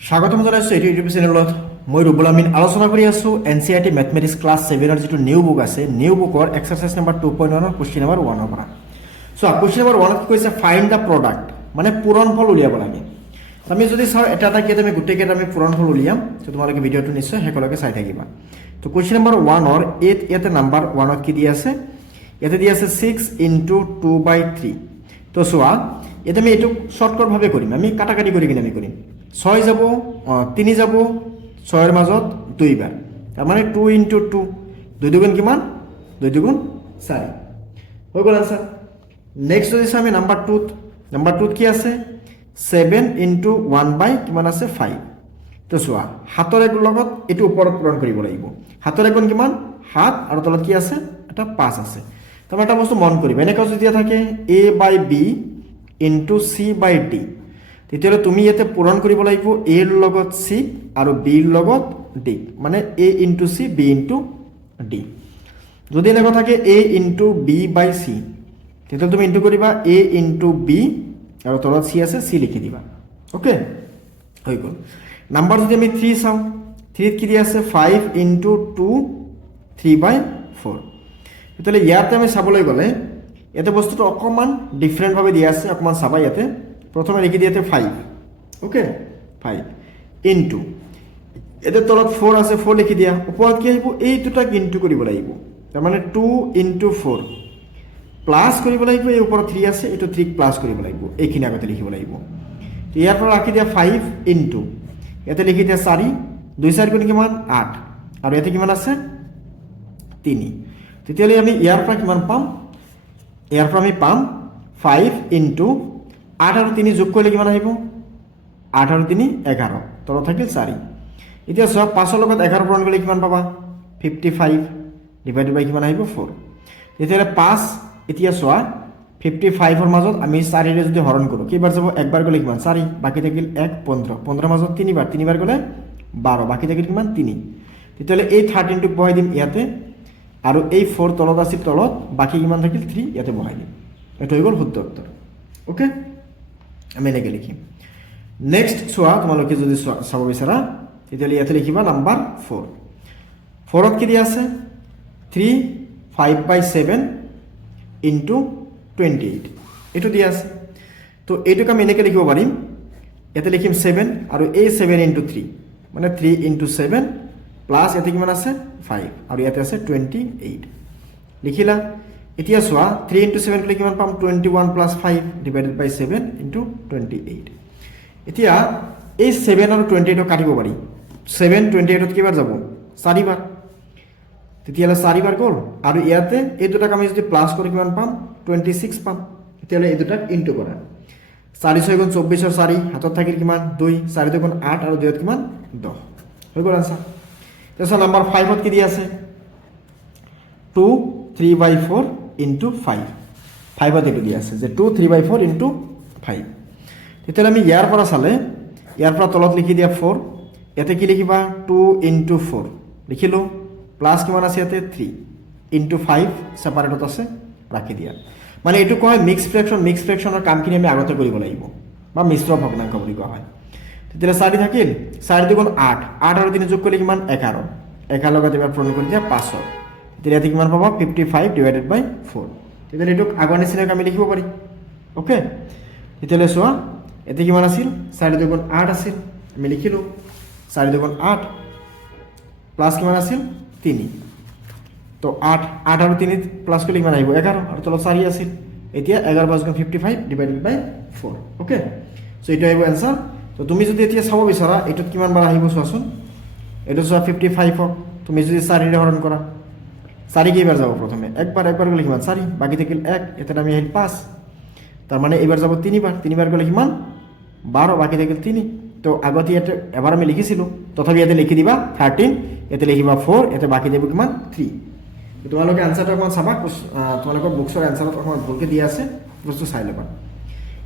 স্বাগতম জনাইছোঁ এইটো ইউটিউব চেনেলত। মই ৰুবুল আমিন আলোচনা কৰি আছোঁ NCERT মেথমেটিক্স ক্লাছ 7ৰ যিটো নিউ বুক আছে, নিউ বুকৰ এক্সাৰচাইজ নম্বৰ 2.1 কুৱেশ্যন নম্বৰ 1ৰ পৰা। চ' কুৱেশ্যন নম্বৰ 1ত কি কৈছে, ফাইণ্ড দ্য প্ৰডাক্ট, মানে পূৰণফল উলিয়াব লাগে। আমি যদি চাওঁ এটা এটাকৈ আমি গোটেইকেইটা আমি পূৰণফল উলিয়াম। চ' তোমালোকে ভিডিঅ'টো নিশ্চয় শেষলৈকে চাই থাকিবা। তো কুৱেশ্যন নম্বৰ 1ৰ ইয়াতে নাম্বাৰ 1ত কি দি আছে, ইয়াতে দি আছে 6 × 2/3। তো চোৱা, ইয়াতে আমি এইটো শ্বৰ্টকাটভাৱে কৰিম, আমি কাটাকাটি কৰি কিনে আমি কৰিম। 6 যাব, 3 যাব, 6ৰ মাজত 2 বাৰ, তাৰমানে 2 × 2, 2 দুগুণ কিমান, 2 দুগুণ 4 হৈ গ'ল আনচাৰ। নেক্সট যদি চাওঁ আমি নাম্বাৰ 2ত কি আছে, 7 × 1/ কিমান আছে 5। তো চোৱা, 7ৰ এক লগত এইটো ওপৰত পূৰণ কৰিব লাগিব। 7ৰ এক গুণ কিমান, 7, আৰু তলত কি আছে, এটা 5 আছে। তাৰমানে এটা বস্তু মন কৰিবা, এনেকুৱা যদি থাকে A/B × C/D, তেতিয়াহ'লে তুমি ইয়াতে পূৰণ কৰিব লাগিব এৰ লগত চি আৰু বিৰ লগত ডি, মানে A × C, B × D। যদি এনেকুৱা থাকে A × B/C, তেতিয়াহ'লে তুমি ইনটু কৰিবা A × B, আৰু তলত চি আছে, চি লিখি দিবা। অ'কে, হৈ গ'ল। নাম্বাৰ যদি আমি 3 চাওঁ, 3ত কি দি আছে, 5 × 2, 3/4। তেতিয়াহ'লে ইয়াতে আমি চাবলৈ গ'লে ইয়াতে বস্তুটো অকণমান ডিফাৰেণ্টভাৱে দিয়া আছে, অকণমান চাবা। ইয়াতে প্ৰথমে লিখি দিয়া 5, অ'কে, 5 × ইয়াতে তলত 4 আছে, 4 লিখি দিয়া। ওপৰত কি আহিব, এই দুটাক ইনটু কৰিব লাগিব, তাৰমানে 2 × 4 প্লাছ কৰিব লাগিব। এই ওপৰত 3 আছে, এইটো 3ক প্লাছ কৰিব লাগিব, এইখিনি আগতে লিখিব লাগিব। ইয়াৰ পৰা ৰাখি দিয়া 5 × ইয়াতে লিখি দিয়া 4, 2 4 গুণ কিমান 8, আৰু ইয়াতে কিমান আছে 3। তেতিয়াহ'লে আমি ইয়াৰ পৰা কিমান পাম, ইয়াৰ পৰা আমি পাম 5 × 8 আৰু 3 যোগ কৰিলে কিমান আহিব, 8 আৰু 3 11, তলত থাকিল 4। এতিয়া চোৱা, 5ৰ লগত 11 পূৰণ কৰিলে কিমান পাবা, 55 ডিভাইডেড বাই কিমান আহিব 4। তেতিয়াহ'লে 5, এতিয়া চোৱা 55ৰ মাজত আমি 4ৰে যদি হৰণ কৰোঁ, কেইবাৰ যাব, একবাৰ গ'লে কিমান 4, বাকী থাকিল 1, 15, 15ৰ মাজত 3বাৰ গ'লে 12, বাকী থাকিল কিমান 3। তেতিয়াহ'লে এই 13টোক বহাই দিম ইয়াতে, আৰু এই 4 তলত আছিল, তলত বাকী কিমান থাকিল 3, ইয়াতে বহাই দিম। এইটো হৈ গ'ল শুদ্ধ উত্তৰ। অ'কে, আমি এনেকৈ লিখিম। নেক্সট চোৱা, তোমালোকে যদি চাব বিচাৰা তেতিয়াহ'লে ইয়াতে লিখিবা নাম্বাৰ 4ত কি দিয়া আছে, 3 5/7 × 28, এইটো দিয়া আছে। তো এইটোক আমি এনেকৈ লিখিব পাৰিম, ইয়াতে লিখিম 7, আৰু এই 7 × 3, মানে 3 × 7 প্লাছ ইয়াতে কিমান আছে 5, আৰু ইয়াতে আছে 28 লিখিলা। এতিয়া চোৱা, 3 × 7 কৰিলে কিমান পাম, 21 + 5 ডিভাইডেড বাই 7 × 28। এতিয়া এই 7 আৰু 28ক কাটিব পাৰি। 7 28ত কেইবাৰ যাব, 4 বাৰ, তেতিয়াহ'লে 4 বাৰ গ'ল। আৰু ইয়াতে এই দুটাক আমি যদি প্লাছ কৰি কিমান পাম, 26 পাম। তেতিয়াহ'লে এই দুটাক ইনটু কৰা, 4 × 6 = 24, 4 হাতত থাকিল কিমান 2, 4 × 2 = 8, আৰু 2ত কিমান 10, হৈ গ'ল আনচাৰ। তাৰপিছত নাম্বাৰ 5ত কি দি আছে, 2 3/4 × 5, 5ত এইটো দি আছে যে 2 3/4 × 5। তেতিয়াহ'লে আমি ইয়াৰ পৰা চালে, ইয়াৰ পৰা তলত লিখি দিয়া 4, ইয়াতে কি লিখিবা 2 × 4 লিখিলোঁ, প্লাছ কিমান আছে ইয়াতে 3 × 5 ছেপাৰেটত আছে, ৰাখি দিয়া। মানে এইটো কয় মিক্স ফ্ৰেকশ্যনৰ কামখিনি আমি আগতে কৰিব লাগিব, বা মিশ্ৰ ভগ্নাংশ বুলি কোৱা হয়। তেতিয়াহ'লে 4 থাকিল, 4 × 2 = 8, 8 আৰু 3 যোগ কৰিলে কিমান 11, 11 লগত এবাৰ পূৰণ কৰি দিয়া 5, তেতিয়া ইয়াতে কিমান পাবা 55 ডিভাইডেড বাই 4। তেতিয়াহ'লে এইটোক আগৰ নিচিনাকৈ আমি লিখিব পাৰিম। অ'কে, তেতিয়াহ'লে চোৱা, ইয়াতে কিমান আছিল, 4 × 2 = 8 আছিল, আমি লিখিলোঁ 4 × 2 = 8 প্লাছ কিমান আছিল 3। তো 8 আৰু 3 প্লাছ কৰিলে কিমান আহিব 11, আৰু তলত 4 আছিল। এতিয়া 11 × 5 = 55 ডিভাইডেড বাই 4। অ'কে, চ' এইটো আহিব এনচাৰ। তো তুমি যদি এতিয়া চাব বিচৰা এইটোত কিমান বাৰ আহিব চোৱাচোন, এইটো চোৱা 55ক তুমি যদি 4ৰে হৰণ কৰা, 4 কেইবাৰ যাব, প্ৰথমে একবাৰ গ'লে কিমান 4, বাকী থাকিল 1, ইয়াতে আমি আহিল 5, তাৰমানে এইবাৰ যাব 3বাৰ গ'লে কিমান 12, বাকী থাকিল 3। তো আগতে ইয়াতে এবাৰ আমি লিখিছিলোঁ, তথাপি ইয়াতে লিখি দিবা 13, ইয়াতে লিখিবা 4, ইয়াতে বাকী যাব কিমান 3। তোমালোকে আনচাৰটো অকণমান চাবা, তোমালোকৰ বুকছৰ এনচাৰত অকণমান ভুলকৈ দিয়া আছে, বস্তু চাই ল'বা।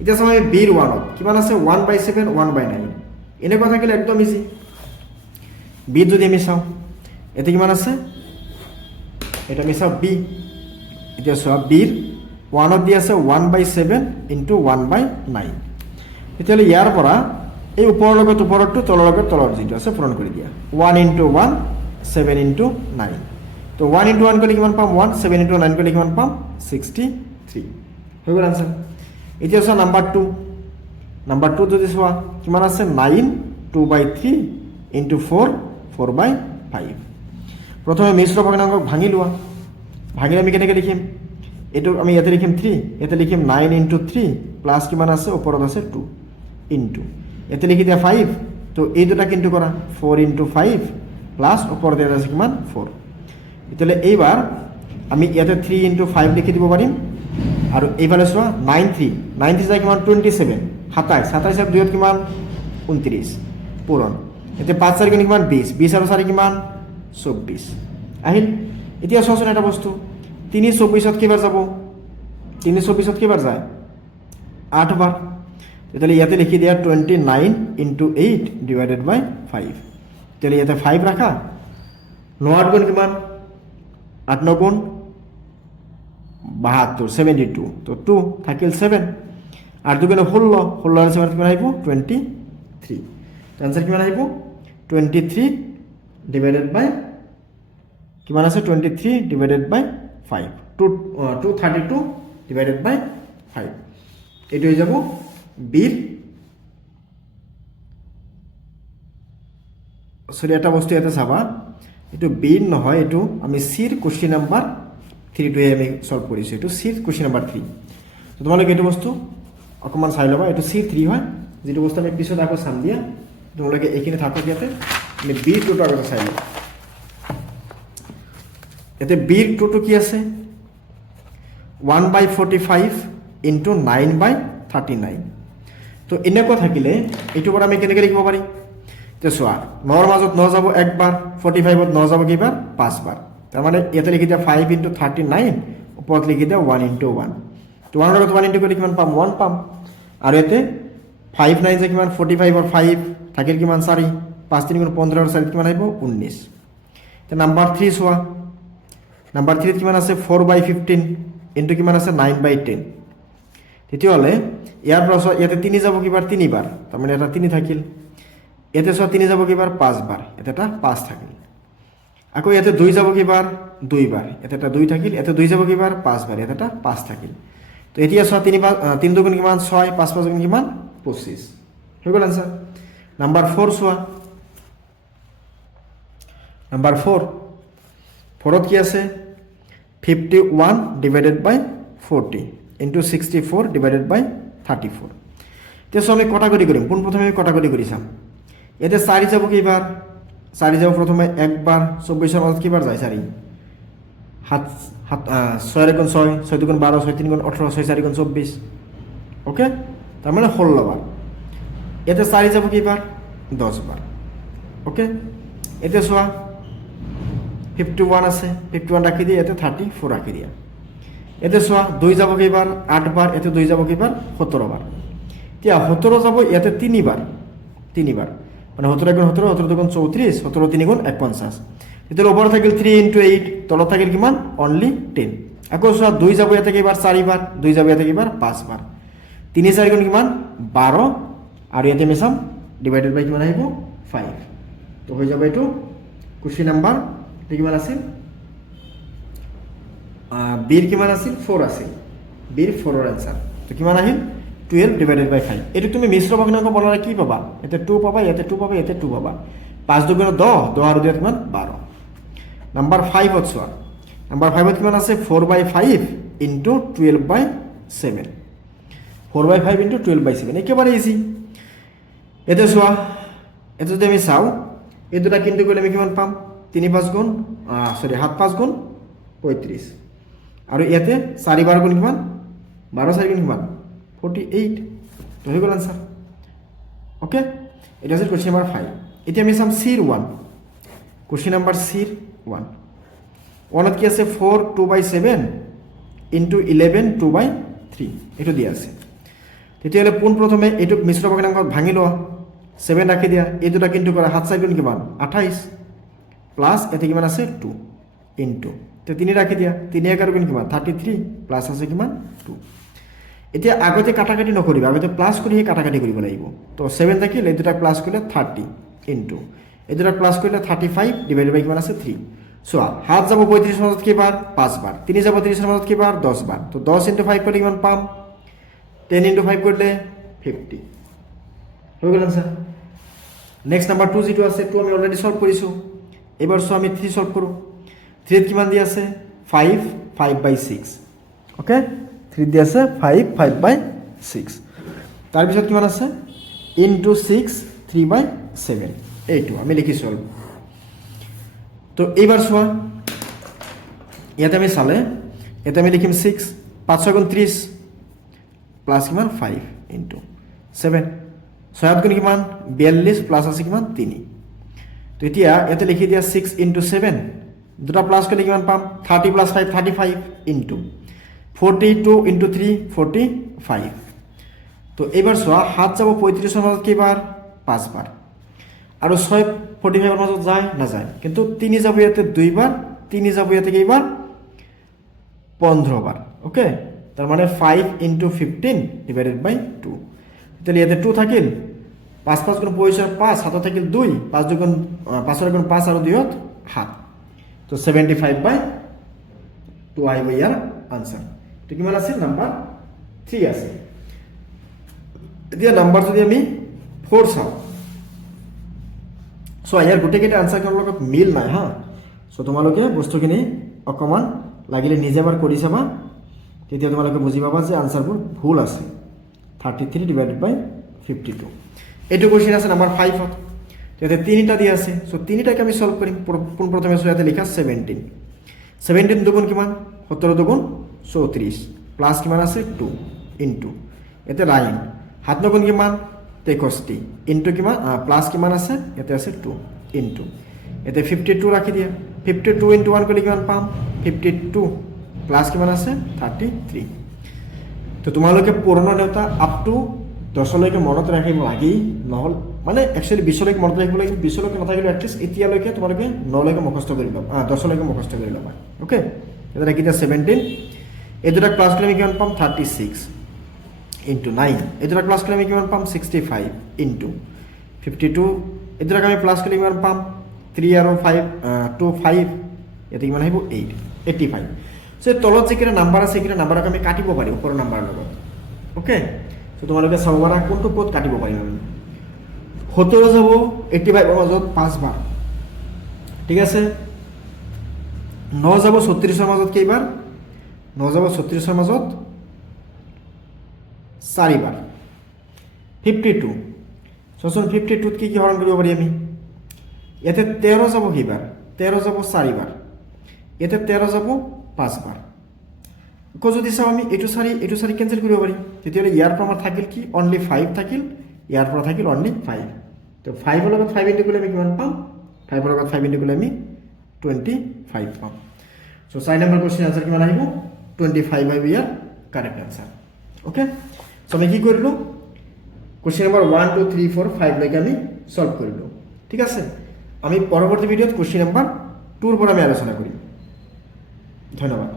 এতিয়া চাওঁ আমি বিৰ 1ত কিমান আছে, 1/7 1/9, এনেকুৱা থাকিলে একদম ইজি। বিত যদি আমি চাওঁ, ইয়াতে কিমান আছে, এটা আমি চাওঁ বি। এতিয়া চোৱা, বিৰ 1ত দি আছে 1/7 × 1/9। তেতিয়াহ'লে ইয়াৰ পৰা এই ওপৰৰ লগত ওপৰৰটো তলৰ লগত তলৰ যিটো আছে পূৰণ কৰি দিয়া 1 × 1 7 × 9 তো 1 × 1 কৰিলে কিমান পাম 1 7 × 9 কৰিলে কিমান পাম 63 হৈ গ'ল আনসাৰ এতিয়া চোৱা নাম্বাৰ 2 যদি চোৱা কিমান আছে 9 2/3 × 4 4/5 প্ৰথমে মিশ্ৰ ভগ্নাংকক ভাঙি লোৱা ভাঙিলে আমি কেনেকৈ লিখিম এইটো আমি ইয়াতে লিখিম 3 ইয়াতে লিখিম 9 × 3 প্লাস কিমান আছে ওপৰত আছে 2 ইনটু ইয়াতে লিখি দিয়া 5 তো এই দুটা কিন্তু কৰা 4 × 5 প্লাস ওপৰত আছে কিমান 4 এতিয়ালে এইবাৰ আমি ইয়াতে 3 × 5 লিখি দিব পাৰিম আৰু এইফালে চোৱা 9 3 যায় কিমান 27 27 আৰু 2 কিমান 29 পূৰণ এতিয়া 5 4 কিমান 20 20 আৰু 4 কিমান 24 আহিল এতিয়া চোৱাচোন এটা বস্তু 3 24ত কেইবাৰ যাব 3 24ত কেইবাৰ যায় 8 বাৰ তেতিয়াহ'লে ইয়াতে লিখি দিয়া 29 × 8 / 5 তেতিয়াহ'লে ইয়াতে 5 ৰাখা 9 8 গুণ কিমান 8 9 গুণ 72 72 তো 2 থাকিল 7 আর 2 গুণ 16 16 আর 7 কিমান আহিব 23 তো आंसर কিমান আহিব 23 / কিমান আছে 23 / 5 232 / 5 এটো হৈ যাব বির সরি এটা বস্তু এটা চাবা এটো বির নহয় এটো আমি সির কোশ্চেন নাম্বার 3 টো আমি সলভ কৰিছো এটো সির কোশ্চেন নাম্বার 3 তো তোমালোকে এটো বস্তু অকমান চাই লবা এটো সির 3 হয় যেটো বস্তু আমি পিছত আকৌ চাম দিয়া তোমালোকে এইখিনি থাকক ইয়াতে আমি বির 2 টো আগতে চাই লওঁ এতে বির 2 টো কি আছে 1/45 × 9/39 তো এনেকুৱা থাকিলে এইটো পৰা আমি কেনেকৈ লিখিব পাৰি তো চোৱা 9 ৰ মাজত 9 যাব একবাৰ 45 ত 9 যাব কিবাৰ 5 বাৰ তাৰ মানে ইয়াতে লিখি দিয়া 5 × 39 ওপৰত লিখি দিয়া 1 × 1 তো 1 ৰ লগত 1 * কৰি কিমান পাম 1 পাম আৰু ইয়াতে 5 9 যে কিমান 45 ৰ 5 থাকিল কিমান 4 5 3 × 15 ৰ 4 কিমান আহিব 19 তো নাম্বাৰ 3 চোৱা নাম্বাৰ 3 ত কিমান আছে 4/15 ইনটু কিমান আছে 9/10 তেতিয়াহ'লে ইয়াৰ পৰা ইয়াতে 3 যাব কিবাৰ 3 বাৰ তাৰ মানে এটা 3 থাকিল ইয়াতে চোৱা 3 যাব কিবাৰ 5 বাৰ ইয়াতে এটা 5 থাকিল আকৌ ইয়াতে 2 যাব কিবাৰ 2 বাৰ ইয়াতে এটা 2 থাকিল ইয়াতে 2 যাব কিবাৰ 5 বাৰ ইয়াতে এটা 5 থাকিল তো এতিয়া চোৱা 3 দুগুণ কিমান 6 5 5 গুণ কিমান 25 হৈ গ'ল आंसर নাম্বাৰ 4 চোৱা নাম্বাৰ 4 4ত কি আছে 51 / 40 into 64 divided by 34 তে সো আমি কটাকটি কৰিম কোন প্ৰথমে আমি কটাকটি কৰি চাম এতে 4 যাব কিবাৰ 4 যাব প্ৰথমে একবাৰ 24 ৰ মাজত কিবাৰ যায় 4 হাত 6 * 6 6 * 12 6 * 18 6 4 * 24 ওকে তার মানে 16 বার এতে 4 যাব কিবাৰ 10 বাৰ ওকে এতে সোয়া 51 আছে 51 ৰাখি দিয়ে এতে 34 ৰাখি দিয়া এতে চোৱা 2 যাব কিবাৰ 8 বাৰ এতে 2 যাব কিবাৰ 17 বাৰ এতিয়া 17 যাব ইয়াতে 3 বাৰ মানে 17 * 17 17 * 34 17 3 * 51 এতে ওপৰ থাকিল 3 * 8 তলত থাকিল কিমান অনলি 10 আকৌ চোৱা 2 যাব ইয়াতে কিবাৰ 4 বাৰ 2 যাব ইয়াতে কিবাৰ 5 বাৰ 3 4 গুণ কিমান 12 আৰু ইয়াতে মেছাম ডিভাইডেড বাই কিমান আহিব 5 তো হৈ যাব এটো কোশ্চেন নাম্বার কিমান আছিল বির কিমান আছিল 4 আছিল বির 4 ৰ आंसर তো কিমান আহিল 12 / 5 এটো তুমি মিশ্র ভগ্নাংক বনালে কি পাবা এতে 2 পাবা এতে 2 পাবা এতে 2 পাবা 5 2 * 10 10 আৰু 2 কিমান 12 নাম্বাৰ 5 ত চোৱা নাম্বার 5 ত কিমান আছে 4/5 * 12/7 4/5 * 12/7 একেবাৰে ইজি এতে চোৱা এতে যদি আমি চাও এই দুটা কিন্তু কৰিলে আমি কিমান পাম 3 5 গুণ 7 5 গুণ 35 আৰু ইয়াতে 4 বাৰ গুণ কিমান 12 4 গুণ কিমান 48 তো হৈ গ'ল आंसर ওকে এটা আছে কোশ্চেন নাম্বার 5 এতিয়া আমি চাম সির 1 কোশ্চেন নাম্বার সির 1 ওয়ানত কি আছে 4 2/7 * 11 2/3 এটো দিয়া আছে তেতিয়াহলে কোন প্রথমে এটো মিশ্র ভগ্নাংক ভাঙি লওয়া 7 রাখি দিয়া এই দুটা কিন্তু কৰা 7 4 গুণ কিমান 28 প্লাস এতে কিমান আছে 2 ইনটু তো 3 রাখি দিয়া 3 11 গুণ কিমান 33 প্লাস আছে কিমান 2 এতিয়া আগতে কাটাকাটি নকৰিবা, আগতে প্লাছ কৰিহে কাটাকাটি কৰিব লাগিব। তো 7 থাকিল, এই দুটাক প্লাছ কৰিলে 30 ইনটু এই দুটাক প্লাছ কৰিলে 35 ডিভাইডেড বাই কিমান আছে 3। চোৱা 7 যাব 35 মাজত কেইবাৰ 5 বাৰ, 3 যাব 30 মাজত কেইবাৰ 10 বাৰ। তো 10 ইনটু 5 কৰিলে কিমান পাম 10 ইনটু 5 কৰিলে 50 হৈ গ'ল আনসাৰ। নেক্সট নাম্বাৰ 2 যিটো আছে 2 আমি অলৰেডি সলভ কৰিছোঁ। এবাৰ চোৱা আমি 3 সলভ কৰোঁ। 3 কিমান দি আছে 5 5/6 ওকে 3 দি আছে 5 5/6। তাৰপিছত কিমান আছে ইনটু 6 3/7 এইটো আমি লিখিছোঁ। তো এইবাৰ চোৱা ইয়াতে আমি চালে ইয়াতে আমি লিখিম 6 5 6 গুণ 30 প্লাছ কিমান 5 ইনটু 7 6 গুণ কিমান 42 প্লাছ আছে কিমান 3। তো এতিয়া ইয়াতে লিখি দিয়া 6 ইনটু 7 দুটা প্লাছ কৰিলে কিমান পাম 30 প্লাছ 5 35 ইনটু 42 ইনটু 3 45। তো এইবাৰ চোৱা 7 যাব 35 মাজত কেইবাৰ 5 বাৰ আৰু 6 45 মাজত যায় নাযায়, কিন্তু 3 যাব ইয়াতে 2 বাৰ 3 যাব ইয়াতে কেইবাৰ 15 বাৰ ওকে। তাৰ মানে 5 ইনটু 15 ডিভাইডেড বাই 2। তেতিয়াহ'লে ইয়াতে 2 থাকিল 5 5 গুণ 5 5 7 থাকিল 2 5 2 গুণ 5 গুণ 5 আৰু 2 7। তো 75/2 আহিব ইয়াৰ আনসাৰ। তো কিমান আছিল নাম্বাৰ 3 আছে। এতিয়া নাম্বাৰ যদি আমি 4 চাওঁ, চ' ইয়াৰ গোটেইকেইটা আনসাৰখনৰ লগত মিল নাই হা। চ' তোমালোকে বস্তুখিনি অকণমান লাগিলে নিজে এবাৰ কৰি চাবা, তেতিয়া তোমালোকে বুজি পাবা যে আনসাৰবোৰ ভুল আছে। 33 ডিভাইডেড বাই 52 এইটো কুৱেশ্যন আছে নাম্বাৰ 5ত। ইয়াতে 3টা দিয়া আছে, চ' 3টাকে আমি সলভ কৰিম। পোনপ্ৰথমে ইয়াতে লিখা 17 17 দুগুণ কিমান 17 দুগুণ 34 প্লাছ কিমান আছে 2 ইনটু ইয়াতে 9 7 গুণ কিমান 63 ইনটু কিমান প্লাছ কিমান আছে ইয়াতে আছে 2 ইনটু ইয়াতে 52 ৰাখি দিয়া 52 ইনটু 1 কৰিলে কিমান পাম 52 প্লাছ কিমান আছে 33। তো তোমালোকে পুৰণা নেওতা আপ টু 10লৈকে মনত ৰাখিব লাগি নহ'ল, মানে একচুৱেলি 20লৈকে মনত ৰাখিব লাগিব। 20লৈকে নাথাকিলে এটলিষ্ট এতিয়ালৈকে তোমালোকে 9লৈকে মুখস্থ কৰি ল'বা, 10লৈকে মুখস্থ কৰি ল'বা ওকে। এটা ৰাখি দিয়া 17 এই দুটা ক্লাছ কৰিলে আমি কিমান পাম 36 ইনটু 9 এই দুটা ক্লাছ কৰিলে আমি কিমান পাম 65 ইনটু 52 এই দুটাক আমি প্লাছ কৰিলে কিমান পাম 3 আৰু 5 2 5 ইয়াতে কিমান আহিব 8 85। চ' তলত যিকেইটা নাম্বাৰ আছে সেইকেইটা নাম্বাৰক আমি কাটিব পাৰিম ওপৰৰ নাম্বাৰৰ লগত ওকে। চ' তোমালোকে চাব পাৰা কোনটো ক'ত কাটিব পাৰিম আমি। 70 যাব 85ৰ মাজত 5 বাৰ ঠিক আছে। 9 যাব 36ৰ মাজত কেইবাৰ 9 যাব 36ৰ মাজত 4 বাৰ। 52 চোৱাচোন 52ত কি হৰণ কৰিব পাৰি আমি। ইয়াতে 13 যাব কেইবাৰ 13 যাব 4 বাৰ, ইয়াতে 13 যাব 5 বাৰ। আকৌ যদি চাওঁ আমি এইটো 4 কেঞ্চেল কৰিব পাৰি, তেতিয়াহ'লে ইয়াৰ পৰা আমাৰ থাকিল কি অনলি 5 থাকিল, ইয়াৰ পৰা থাকিল অনলি 5। তো 5ৰ লগত 5 ইনটু কৰিলে আমি কিমান পাম 5ৰ লগত 5 ইনটু কৰিলে আমি 25 পাম। চ' 4 নম্বৰ কুৱেশ্যন আনসাৰ কিমান আহিব 25 আহিব ইয়াৰ কাৰেক্ট আনসাৰ ওকে। চ' আমি কি কৰিলোঁ কুৱেশ্যন নম্বৰ 1 2 3 4 5 লৈকে আমি সলভ কৰিলোঁ ঠিক আছে। আমি পৰৱৰ্তী ভিডিঅ'ত কুৱেশ্যন নম্বৰ 2ৰ পৰা আমি আলোচনা কৰিম। ধন্যবাদ।